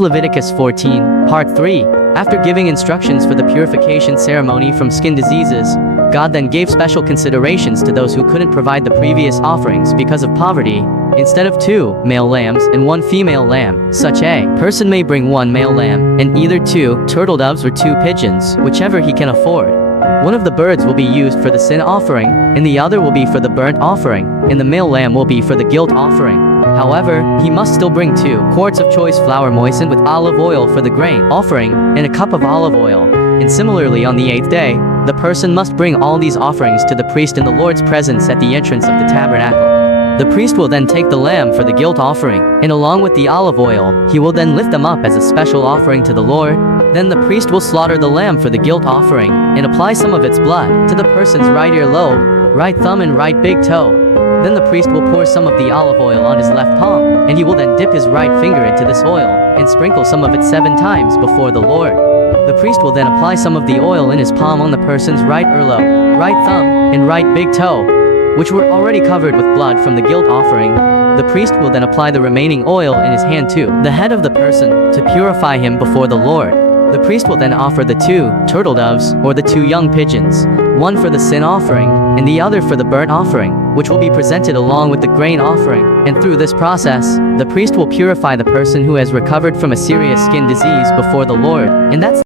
Leviticus 14, Part 3. After giving instructions for the purification ceremony from skin diseases, God then gave special considerations to those who couldn't provide the previous offerings because of poverty. Instead of 2 male lambs and 1 female lamb, such a person may bring 1 male lamb, and either 2 turtle doves or 2 pigeons, whichever he can afford. One of the birds will be used for the sin offering, and the other will be for the burnt offering, and the male lamb will be for the guilt offering. However, he must still bring 2 quarts of choice flour moistened with olive oil for the grain offering, and a cup of olive oil. And similarly on the 8th day, the person must bring all these offerings to the priest in the Lord's presence at the entrance of the tabernacle. The priest will then take the lamb for the guilt offering, and along with the olive oil, he will then lift them up as a special offering to the Lord. Then the priest will slaughter the lamb for the guilt offering, and apply some of its blood to the person's right earlobe, right thumb and right big toe. Then the priest will pour some of the olive oil on his left palm, and he will then dip his right finger into this oil, and sprinkle some of it 7 times before the Lord. The priest will then apply some of the oil in his palm on the person's right earlobe, right thumb, and right big toe, which were already covered with blood from the guilt offering. The priest will then apply the remaining oil in his hand to the head of the person, to purify him before the Lord. The priest will then offer the 2 turtle doves, or the 2 young pigeons, one for the sin offering, and the other for the burnt offering, which will be presented along with the grain offering. And through this process, the priest will purify the person who has recovered from a serious skin disease before the Lord. And that's